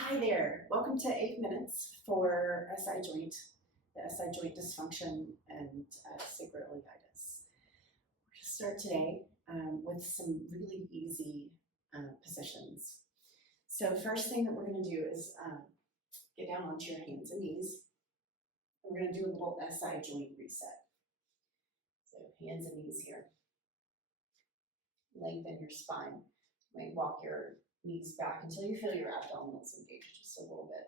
Hi there, welcome to 8 minutes for SI joint, the SI joint dysfunction and sacroiliitis. We're going to start today with some really easy positions. So first thing that we're going to do is get down onto your hands and knees. We're going to do a little SI joint reset. So hands and knees here. Lengthen your spine. You might walk your knees back until you feel your abdominals engaged just a little bit.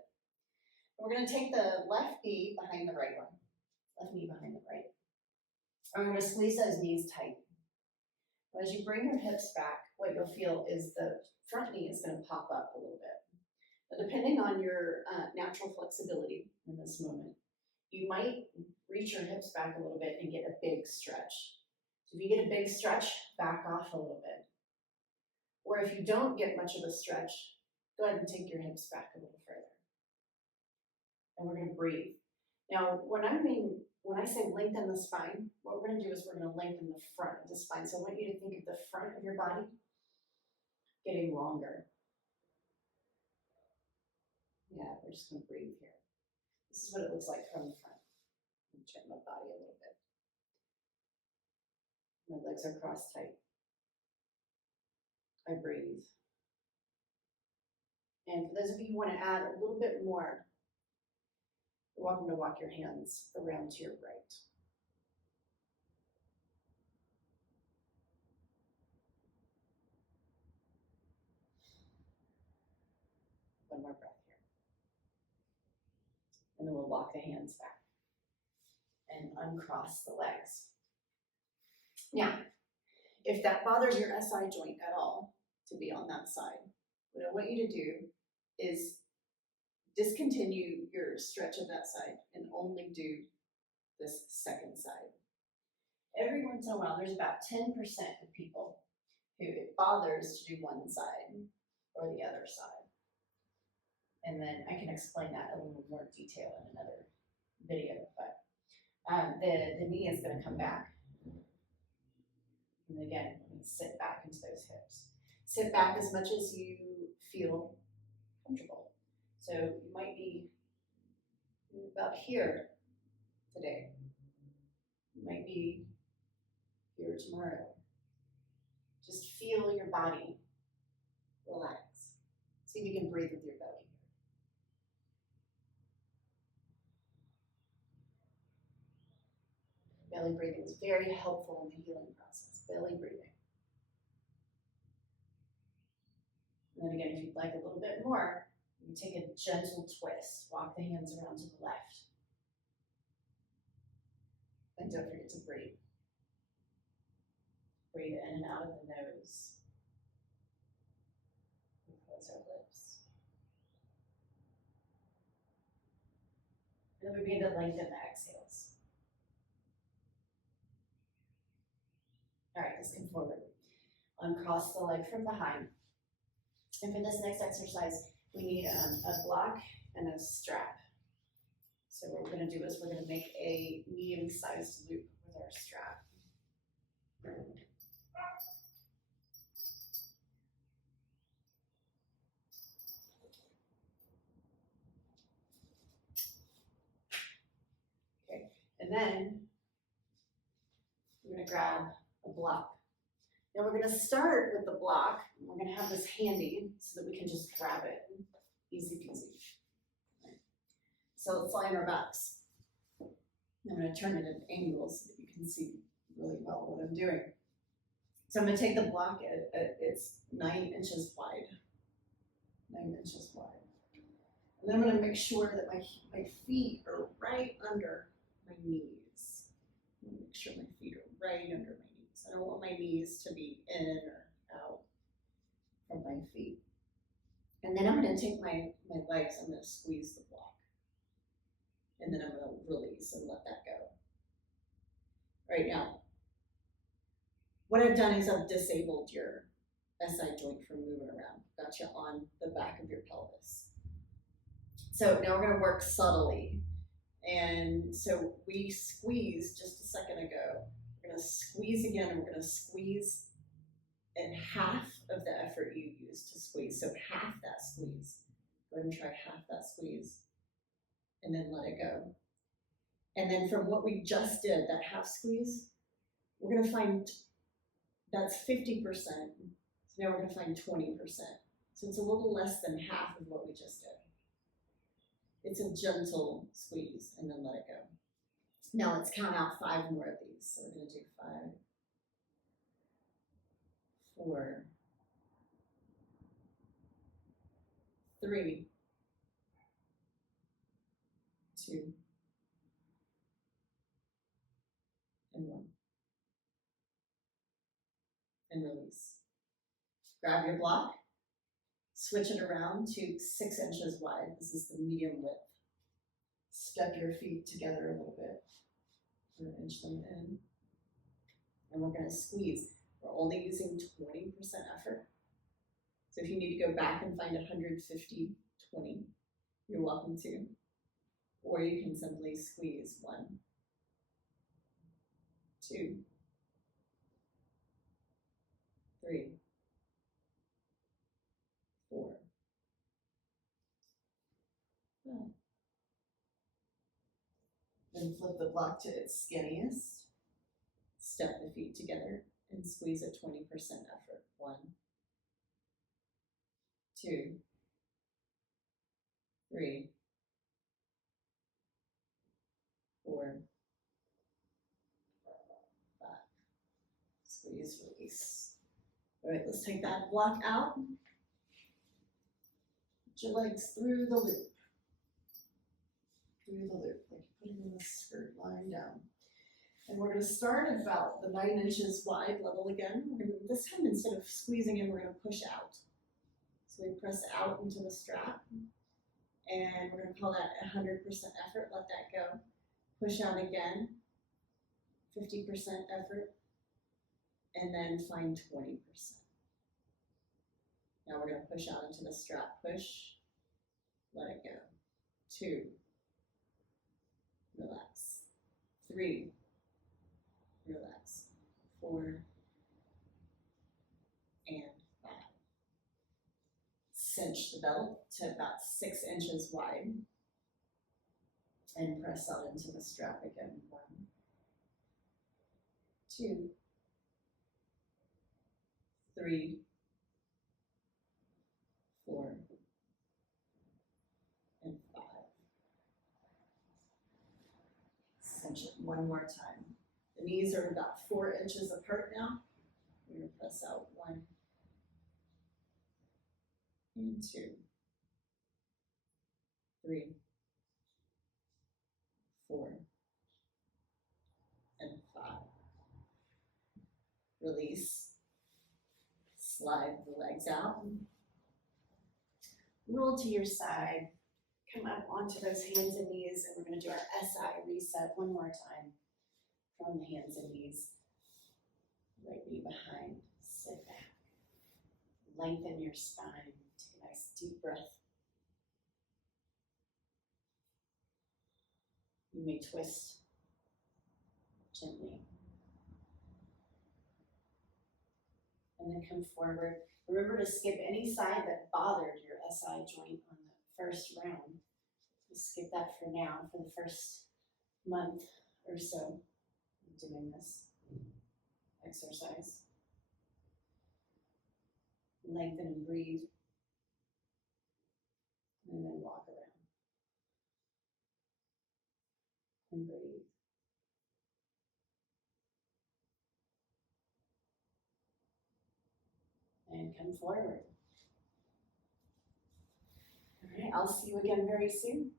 And we're going to take the left knee behind the right one. Left knee behind the right. And we're going to squeeze those knees tight. As you bring your hips back, what you'll feel is the front knee is going to pop up a little bit. But depending on your natural flexibility in this moment, you might reach your hips back a little bit and get a big stretch. So if you get a big stretch, back off a little bit. Or if you don't get much of a stretch, go ahead and take your hips back a little further. And we're going to breathe. Now, when I say lengthen the spine, what we're going to do is we're going to lengthen the front of the spine. So I want you to think of the front of your body getting longer. Yeah, we're just going to breathe here. This is what it looks like from the front. I'm going to turn my body a little bit. My legs are crossed tight. I breathe. And for those of you who want to add a little bit more, you're welcome to walk your hands around to your right. One more breath here. And then we'll walk the hands back and uncross the legs. Now, if that bothers your SI joint at all, to be on that side, what I want you to do is discontinue your stretch of that side and only do this second side. Every once in a while, there's about 10% of people who it bothers to do one side or the other side. And then I can explain that in a little more detail in another video, but the knee is going to come back. And again, sit back into those hips. Sit back as much as you feel comfortable. So you might be about here today. You might be here tomorrow. Just feel your body relax. See if you can breathe with your belly here. Belly breathing is very helpful in the healing process. Belly breathing. And then again, if you'd like a little bit more, you take a gentle twist. Walk the hands around to the left. And don't forget to breathe. Breathe in and out of the nose. And close our lips. And then we begin to lengthen the exhales. All right, let's come forward. Uncross the leg from behind. And for this next exercise, we need a block and a strap. So what we're going to do is we're going to make a medium-sized loop with our strap. Okay, and then we're going to grab a block. Now we're going to start with the block. We're going to have this handy so that we can just grab it. Easy peasy. Right. So let's lie on our backs. I'm going to turn it at angles so that you can see really well what I'm doing. So I'm going to take the block it's 9 inches wide. 9 inches wide. And then I'm going to make sure that my feet are right under my knees. I'm going to make sure my feet are right under my knees. I don't want my knees to be in or out from my feet. And then I'm going to take my legs, I'm going to squeeze the block. And then I'm going to release and let that go. Right now, what I've done is I've disabled your SI joint from moving around. Got you on the back of your pelvis. So now we're going to work subtly. And so we squeezed just a second ago. We're going to squeeze again, and we're going to squeeze at half of the effort you used to squeeze. So half that squeeze. Go ahead and try half that squeeze. And then let it go. And then from what we just did, that half squeeze, we're gonna find that's 50%. So now we're gonna find 20%. So it's a little less than half of what we just did. It's a gentle squeeze and then let it go. Now let's count out 5 more of these. So we're gonna do 5, 4, 3, 2, and 1. And release. Grab your block, switch it around to 6 inches wide. This is the medium width. Step your feet together a little bit, or inch them in. And we're gonna squeeze. We're only using 20% effort. So if you need to go back and find 150, 20, you're welcome to. Or you can simply squeeze 1, 2, 3, 4, 5. Then flip the block to its skinniest. Step the feet together and squeeze at 20% effort. 1, 2, 3, 4, 5. Squeeze, release. All right, let's take that block out. Put your legs through the loop. Through the loop, like you're putting in the skirt line down. And we're going to start at about the 9 inches wide level again. We're going to, this time, instead of squeezing in, we're going to push out. So we press out into the strap. And we're going to call that 100% effort. Let that go. Push out again. 50% effort. And then find 20%. Now we're going to push out into the strap. Push. Let it go. 2. Relax. 3. Relax. 4. And 5. Cinch the belt to about 6 inches wide. And press out into the strap again. 1, 2, 3, 4, and 5. Cinch it one more time. The knees are about 4 inches apart now. We're going to press out 1 and 2, 3, 4, and 5. Release. Slide the legs out. Roll to your side. Come up onto those hands and knees, and we're going to do our SI reset one more time. From the hands and knees. Right knee behind. Sit back. Lengthen your spine. Take a nice deep breath. You may twist gently. And then come forward. Remember to skip any side that bothered your SI joint on the first round. Just skip that for now, for the first month or so of doing this exercise. Lengthen and breathe. And then walk around. And breathe. And come forward. All right, I'll see you again very soon.